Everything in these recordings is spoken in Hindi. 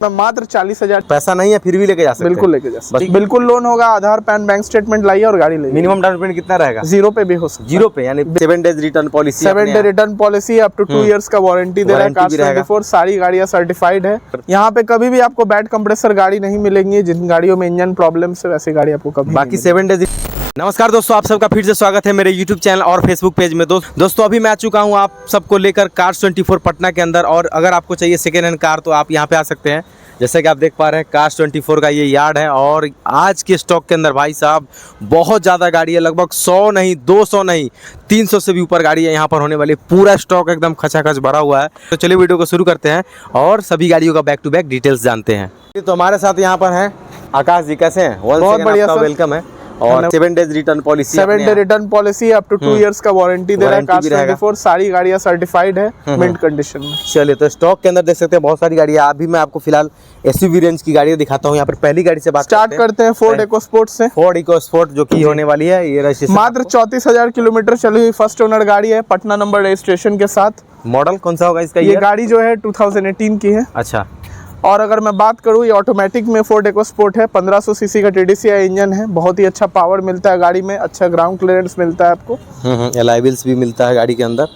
मात्र 40,000। पैसा नहीं है फिर भी लेके जा सकते हैं। बिल्कुल लेके जा सकते हैं। बिल्कुल लोन होगा, आधार पैन बैंक स्टेटमेंट लाइए और गाड़ी ले। मिनिमम डाउन पेमेंट कितना रहेगा? 0 पे भी हो सकता है। 0 पे यानी 7 days return policy. 7 day return policy, up to 2 years का वारंटी दे रहा है। कार 24 सारी गाड़ियां सर्टिफाइड है। यहाँ पे कभी भी आपको बैड कंप्रेसर गाड़ी नहीं मिलेंगी। जिन गाड़ियों में इंजन प्रॉब्लम है वैसी गाड़ी आपको कभी बाकी 7 डेज। नमस्कार दोस्तों, आप सबका फिर से स्वागत है मेरे YouTube चैनल और Facebook पेज में। दोस्तों अभी मैं आ चुका हूँ आप सबको लेकर कार्स 24 पटना के अंदर। और अगर आपको चाहिए सेकेंड हैंड कार तो आप यहाँ पे आ सकते हैं। जैसे कि आप देख पा रहे हैं कार्स 24 का ये यार्ड है। और आज के स्टॉक के अंदर भाई साहब बहुत ज़्यादा गाड़ी है, लगभग 100 नहीं 200 नहीं 300 से भी ऊपर गाड़ी है यहाँ पर होने वाली। पूरा स्टॉक एकदम खचाखच भरा हुआ है। तो चलिए वीडियो को शुरू करते हैं और सभी गाड़ियों का बैक टू बैक डिटेल्स जानते हैं। तो हमारे साथ यहाँ पर हैं आकाश जी, कैसे हैं? बहुत बढ़िया, वेलकम है। और 7 days return policy, 7 day return policy, up to 2 years का वारंटी दे रहा है। कार 24 सारी गाड़ियां सर्टिफाइड है मिंट कंडीशन में। चलिए तो स्टॉक के अंदर देख सकते हैं बहुत सारी गाड़ियां। अभी मैं आपको फिलहाल एसयूवी रेंज की गाड़ियां दिखाता हूं। यहाँ पर पहली गाड़ी से बात स्टार्ट करते हैं फोर्ड इकोस्पोर्ट से। फोर्ड इकोस्पोर्ट जो की होने वाली है, ये रजिस्ट्रेशन मात्र 34,000 किलोमीटर चली हुई फर्स्ट ओनर गाड़ी है, पटना नंबर रजिस्ट्रेशन के साथ। मॉडल कौन सा होगा इसका? ये गाड़ी जो है 2018 की है। अच्छा। और अगर मैं बात करूँ, ये ऑटोमेटिक में फोर्ड इकोस्पोर्ट है। 1500 सीसी का TDCI इंजन है। बहुत ही अच्छा पावर मिलता है गाड़ी में, अच्छा ग्राउंड क्लियरेंस मिलता है आपको। एलॉय व्हील्स भी मिलता है गाड़ी के अंदर।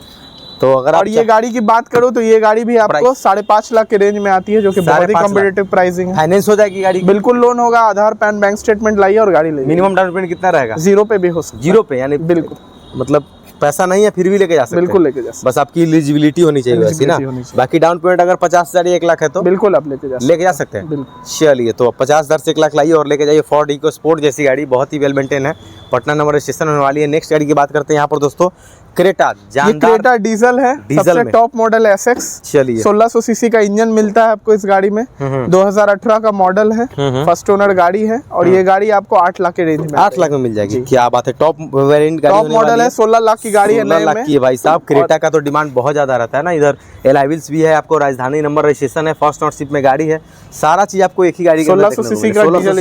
तो अगर और ये गाड़ी की बात करूँ तो ये गाड़ी भी आपको 5.5 लाख के रेंज में आती है, जो कि बहुत ही कम्पिटिटिव प्राइसिंग है। फाइनेंस हो जाएगी गाड़ी? बिल्कुल लोन होगा, आधार पैन बैंक स्टेटमेंट लाइए और गाड़ी ले। मिनिमम डाउन पेमेंट कितना रहेगा? 0 पे भी हो सकता है। 0 पे यानी बिल्कुल, मतलब पैसा नहीं है फिर भी लेके जा सकते हैं। बिल्कुल लेके जा सकते हैं। बस आपकी एलिजिबिलिटी होनी चाहिए वैसी ना। बाकी डाउन पेमेंट अगर 50,000 या 1 लाख है तो बिल्कुल आप लेके जा सकते हैं। बिल्कुल। चलिए तो 50,000 से 1 लाख लाइए और लेके जाइए फोर्ड इकोस्पोर्ट जैसी गाड़ी। बहुत ही वेल मेंटेन है, पटना नंबर रजिस्ट्रेशन होने वाली है। नेक्स्ट गाड़ी की बात करते हैं यहाँ पर दोस्तों, क्रेटा। ये क्रेटा डीजल है, सबसे टॉप मॉडल SX। चलिए 1600 सीसी का इंजन मिलता है आपको इस गाड़ी में। 2018 का मॉडल है, फर्स्ट ओनर गाड़ी है। और ये गाड़ी आपको 8 लाख के रेंज में 8 लाख में मिल जाएगी। क्या बात है, टॉप वेरिएंट गाड़ी, टॉप मॉडल है। 16 लाख की गाड़ी है, 16 लाख की है भाई साहब। क्रेटा का तो डिमांड बहुत ज्यादा रहता है ना। इधर एलॉय व्हील्स भी है आपको, राजधानी नंबर रजिस्ट्रेशन है, फर्स्ट ओनरशिप में गाड़ी है। सारा चीज आपको एक ही गाड़ी के अंदर 1600 सीसी का डीजल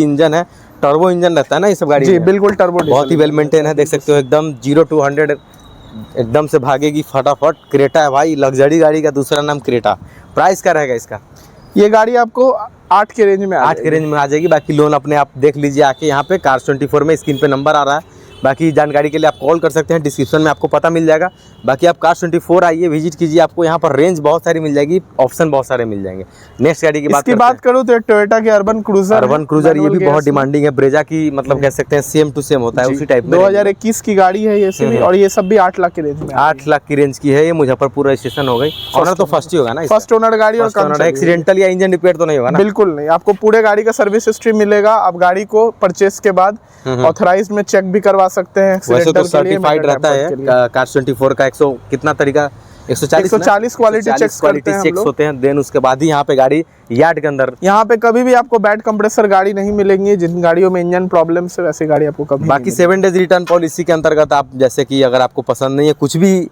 इंजन है। टर्बो इंजन रहता है ना ये सब गाड़ी जी, बिल्कुल टर्बो। बहुत ही वेल मेंटेन है, देख सकते हो एकदम 0 to 100 एकदम से भागेगी फटाफट। क्रेटा है भाई, लग्जरी गाड़ी का दूसरा नाम क्रेटा। प्राइस क्या रहेगा इसका? ये गाड़ी आपको 8 के रेंज में 8 के रेंज में आ जाएगी। बाकी लोन अपने आप देख लीजिए आके यहाँ पे कार्स 24 में स्क्रीन पे नंबर आ रहा है। बाकी जानकारी के लिए आप कॉल कर सकते हैं, डिस्क्रिप्शन में आपको पता मिल जाएगा। बाकी आप कार्स 24 आइए, विजिट कीजिए, आपको यहाँ पर रेंज बहुत सारी मिल जाएगी, ऑप्शन बहुत सारे मिल जाएंगे। नेक्स्ट गाड़ी की बात करूँ तो टोयोटा की अर्बन क्रूजर, ये भी बहुत डिमांडिंग है। ब्रेजा की मतलब कह सकते हैं सेम टू सेम होता है उसी टाइप में। 2021 की गाड़ी है ये भी। और ये सब भी 8 लाख के रेंज में। 8 लाख की रेंज की है। ये मुजफ्फरपुर रजिस्ट्रेशन हो गई। ऑनर तो फर्स्ट ही होगा ना? फर्स्ट ओनर गाड़ी और एक्सीडेंटल या इंजन रिपेयर तो नहीं होगा ना? बिल्कुल नहीं, आपको पूरे गाड़ी का सर्विस हिस्ट्री मिलेगा। आप गाड़ी को परचेस के बाद ऑथराइज्ड में चेक भी करवा सकते हैं। वैसे तो सर्टिफाइड रहता है कार्स 24 का 100 कितना तरीका 140 क्वालिटी चेक्स होते हैं। देन उसके बाद ही यहाँ पे गाड़ी यार्ड के अंदर। यहाँ पे कभी भी आपको बैड कंप्रेसर गाड़ी नहीं मिलेंगी। जिन गाड़ियों में इंजन प्रॉब्लम है वैसी गाड़ी आपको कभी। बाकी 7 डेज रिटर्न पॉलिसी के अंतर्गत आप जैसे कि अगर आपको पसंद नहीं है, कुछ भी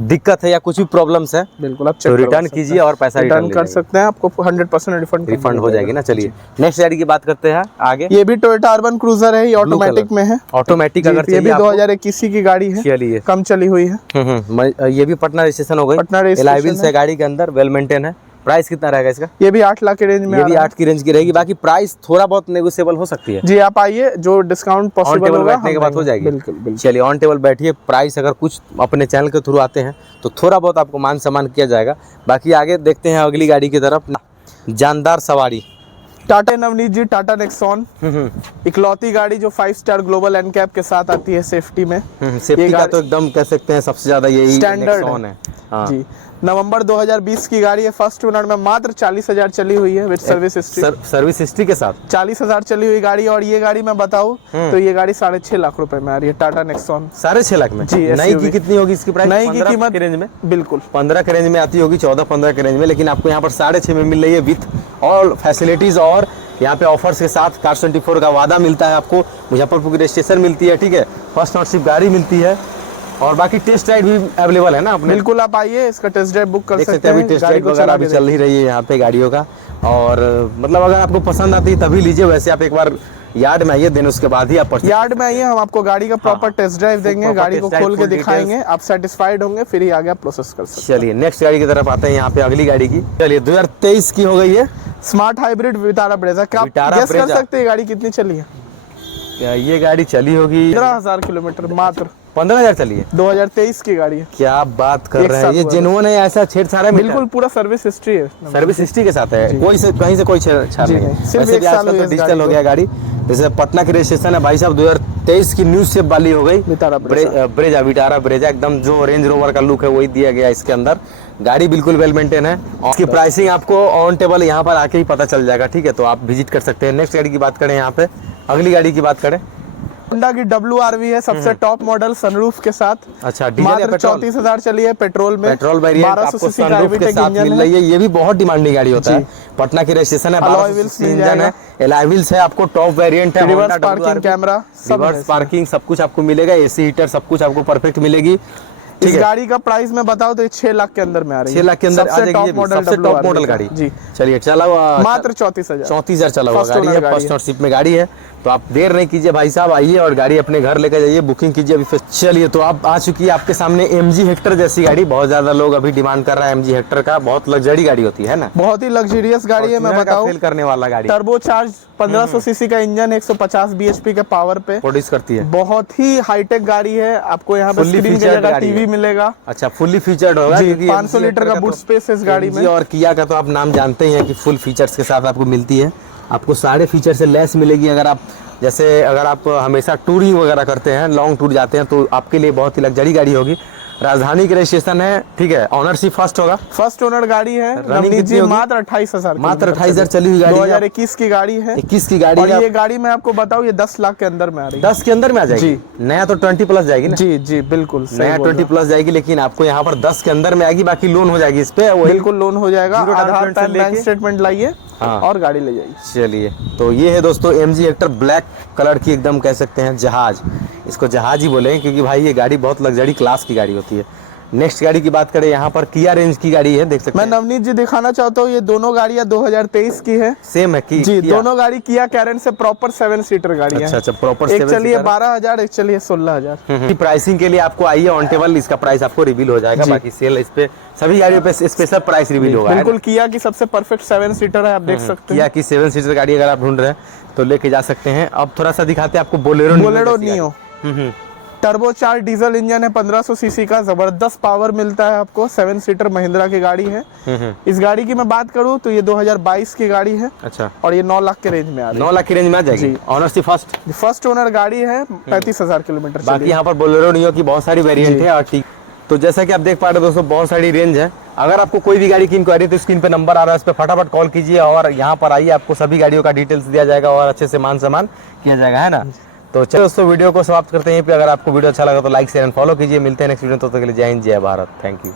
दिक्कत है या कुछ भी प्रॉब्लम्स है, बिल्कुल आप तो रिटर्न कीजिए और पैसा रिटर्न कर सकते हैं। आपको 100% रिफंड हो जाएगी ना। चलिए नेक्स्ट गाड़ी की बात करते हैं आगे। ये भी टोयोटा अर्बन क्रूजर है, ये ऑटोमेटिक में है। ऑटोमेटिक अगर ये भी 2021 की गाड़ी है। चलिए कम चली हुई है। ये भी पटना रजिस्ट्रेशन हो गई। एलॉय व्हील्स है गाड़ी के अंदर, वेल मेंटेन है। प्राइस कितना रहेगा इसका? ये भी 8 लाख के रेंज में। ये भी 8 की रेंज की रहेगी। बाकी प्राइस थोड़ा बहुत नेगोशिएबल हो सकती है। जी आप आइए, जो डिस्काउंट पॉसिबल होगा बैठने के बाद हो जाएगी। बिल्कुल। चलिए ऑन टेबल बैठिए। प्राइस अगर कुछ अपने चैनल के थ्रू आते हैं तो थोड़ा बहुत आपको मान सम्मान किया जाएगा। बाकी आगे देखते हैं अगली गाड़ी की तरफ। जानदार सवारी टाटा नवनीत जी, टाटा नेक्सॉन। इकलौती गाड़ी जो 5 स्टार ग्लोबल एनकैप के साथ आती है सेफ्टी में। सेफ्टी का तो एकदम कह सकते हैं सबसे ज्यादा यही स्टैंडर्ड है। हाँ। जी, नवंबर 2020 की गाड़ी है, फर्स्ट ओनर में मात्र 40,000 चली हुई है with service history. Service history के साथ 40,000 चली हुई गाड़ी। और ये गाड़ी मैं बताऊं तो ये गाड़ी 6.5 लाख रुपए में आ रही है, टाटा नेक्सॉन। 6.5 लाख में? जी। नई की कितनी होगी इसकी प्राइस? नई की कीमत रेंज में बिल्कुल 15 के रेंज में आती होगी, 14-15 के रेंज में। लेकिन आपको यहाँ पर 6.5 में मिल रही है विथ ऑल फैसिलिटीज। और यहाँ पे ऑफर्स के साथ कार्स 24 का वादा मिलता है आपको। मुजफ्फरपुर की रजिस्ट्रेशन मिलती है, ठीक है, फर्स्ट ओनरशिप गाड़ी मिलती है। और बाकी टेस्ट राइड भी अवेलेबल है ना अपने? बिल्कुल आप आइए, इसका टेस्ट ड्राइव बुक कर सकते हैं। अभी टेस्ट राइड वगैरह भी चल ही रही है यहाँ पे गाड़ियों का। और मतलब अगर आपको पसंद आती है तभी लीजिए। वैसे आप एक बार यार्ड में आइए, देन उसके बाद ही आप यार्ड में आइए, हम आपको गाड़ी का प्रॉपर टेस्ट ड्राइव देंगे, गाड़ी को खोल के दिखाएंगे, आप सेटिस्फाइड होंगे, फिर ही आगे आप प्रोसेस कर सकते हैं। चलिए नेक्स्ट गाड़ी की तरफ आते हैं यहाँ पे अगली गाड़ी की। चलिए 2023 की हो गई है स्मार्ट हाइब्रिड विटारा ब्रेजा। क्या आप विटारा गेस कर ब्रेजा। सकते हैं गाड़ी कितनी चली है? क्या ये गाड़ी चली होगी 15,000 किलोमीटर मात्र। 15,000 चली है। 2023 की गाड़ी है। क्या बात कर एक रहे साथ हैं, ये हुआ जेन्युइन है, ऐसा छेड़छाड़ है? बिल्कुल पूरा सर्विस हिस्ट्री है। सर्विस हिस्ट्री के साथ है, कोई से कहीं से कोई छेड़छाड़ जी नहीं नहीं, है। सिर्फ वैसे एक भी साल आजकल हुई तो इस डिजिटल गाड़ी हो को। गया गाड़ी। जैसे पटना की रजिस्ट्रेशन है भाई साहब, 2023 की न्यू शेप वाली हो गई। Vitara Brezza. Brezza, Vitara Brezza, एकदम जो रेंज रोवर का लुक है वही दिया गया इसके अंदर। गाड़ी बिल्कुल वेल मेंटेन है और इसकी प्राइसिंग आपको ऑन टेबल यहाँ पर आके ही पता चल जाएगा, ठीक है? तो आप विजिट कर सकते हैं। नेक्स्ट गाड़ी की बात करें, यहाँ पे अगली गाड़ी की बात करें, होंडा की WRV है, सबसे टॉप मॉडल सनरूफ के साथ। अच्छा, डीजल या मात्र पेट्रोल? 34,000 चली है पेट्रोल में। पेट्रोल वेरिएंट 1200 आपको सीसी का सनरूफ के हाइब्रिड साथ इंजन मिल रही है। ये भी बहुत डिमांडिंग गाड़ी होता है। पटना की रजिस्ट्रेशन है, Alloy 1200 wheels सीसी मिल इंजन जाएगा। है, एलॉय व्हील्स है, आपको टॉप वेरिएंट है, reverse Honda parking WRV, camera सब है रिवर्स इसमें। पार्किंग सब कुछ आपको मिलेगा, एसी हीटर सब कुछ आपको परफेक्ट मिलेगी। इस गाड़ी का प्राइस मैं बताऊं तो 6 लाख के अंदर में आ रही है। 6 लाख के अंदर आ सबसे जाएगी, टॉप ये भी मॉडल सबसे टॉप WRV मॉडल का। गाड़ी। जी चलिए, चला हुआ मात्र 34,000। 34,000 चला हुआ First गाड़ी owner है, गाड़ी फर्स्ट है। ओनरशिप में गाड़ी है। तो आप देर नहीं कीजिए भाई साहब, आइए और गाड़ी अपने घर लेकर जाइए, बुकिंग कीजिए अभी फिर। चलिए, तो आप आ चुकी है आपके सामने MG हेक्टर जैसी गाड़ी। बहुत ज्यादा लोग अभी डिमांड कर रहा है MG हेक्टर का, बहुत लग्जरी गाड़ी होती है ना, बहुत ही लग्जरियस गाड़ी है। मैं Fortuner का बताऊं, फेल करने वाला गाड़ी टर्बो चार्ज 1500 सीसी का इंजन, 150 bhp के पावर पे प्रोड्यूस करती है। बहुत ही हाईटेक गाड़ी है। आपको यहाँ पे Fully स्क्रीन की featured जगह गाड़ी टीवी है। मिलेगा। अच्छा, फुल्ली फीचर्ड होगा जी, क्योंकि 500 MG लीटर का हेक्टर बूट तो स्पेस है इस गाड़ी में। MG और किया का तो आप नाम जानते ही हैं कि फुल फीचर्स के साथ आपको मिलती है। आपको सारे फीचर से लेस मिलेगी। अगर आप हमेशा टूरिंग वगैरह करते हैं, लॉन्ग टूर जाते हैं, तो आपके लिए बहुत ही लग्जरी गाड़ी होगी। राजधानी की रजिस्ट्रेशन है, ठीक है? ऑनरशिप फर्स्ट होगा, फर्स्ट ओनर गाड़ी है। रनिंग नवनीत कितनी जी होगी? मात्र 28,000 मात्र 28,000 चली हुई गाड़ी है। 2021 की गाड़ी है। 21 की गाड़ी और है। ये गाड़ी मैं आपको बताऊं, ये 10 लाख के अंदर में आ रही है। 10 के अंदर में आ जाएगी। जी। नया तो 20 प्लस जाएगी ना? जी जी बिल्कुल सही नया बोल रहे 20 हो। प्लस जाएगी, लेकिन आपको यहाँ पर 10 के अंदर में आएगी। बाकी लोन हो जाएगी इस पे, वही बिल्कुल लोन हो जाएगा। Zero down आधार payment से पैन बैंक लेके- स्टेटमेंट लाइए हाँ। और गाड़ी ले जाइए। चलिए, तो ये है दोस्तों MG हेक्टर ब्लैक कलर की, एकदम कह सकते हैं जहाज, इसको जहाज ही बोले, क्योंकि भाई ये गाड़ी बहुत लग्जरी क्लास की गाड़ी होती है। नेक्स्ट गाड़ी की बात करें, यहाँ पर किया रेंज की गाड़ी है, देख सकते मैं हैं। नवनीत जी दिखाना चाहता हूँ, ये दोनों गाड़ियाँ 2023 की है। सेम है कि जी, किया? दोनों गाड़ी किया कैरेंट से प्रॉपर 7 सीटर गाड़ी है। अच्छा, प्रॉपर एक चलिए 12,000, एक चलिए 16,000। प्राइसिंग के लिए आपको आइए ऑन टेबल, इसका प्राइस आपको रिवील हो जाएगा। जी। बाकी सेल इस पे सभी गाड़ियों पे स्पेशल प्राइस रिवील होगा। बिल्कुल किया की सबसे परफेक्ट 7 सीटर है, आप देख सकते किया हैं। की 7 सीटर गाड़ी अगर आप ढूंढ रहे हैं तो लेके जा सकते हैं। अब थोड़ा सा दिखाते हैं आपको Bolero neo turbo charge diesel engine है, 1500 सीसी का, जबरदस्त पावर मिलता है आपको। 7 सीटर महिंद्रा की गाड़ी है। इस गाड़ी की मैं बात करूं तो ये 2022 की गाड़ी है। अच्छा, और ये 9 लाख के रेंज में आ रही 9 लाख की रेंज में आ जाएगी। जी। Ownership first. है। फर्स्ट ओनर गाड़ी है, 35,000 किलोमीटर बाकी चली है। यहाँ पर बोलेरो नियो की बहुत सारी वेरिएंट है। और ठीक, तो जैसा कि आप देख पा रहे हो दोस्तों, बहुत सारी रेंज है। अगर आपको कोई भी गाड़ी की इंक्वायरी तो स्क्रीन पे नंबर आ रहा है, इस पे फटाफट कॉल कीजिए और यहाँ पर आइए, आपको सभी गाड़ियों का डिटेल्स दिया जाएगा और अच्छे से मान सम्मान किया जाएगा, है ना? तो चलो दोस्तों, वीडियो को समाप्त करते हैं यहीं पे। अगर आपको वीडियो अच्छा लगा तो लाइक शेयर एंड फॉलो कीजिए। मिलते हैं नेक्स्ट वीडियो, तब तक के लिए जय हिंद, जय भारत, थैंक यू।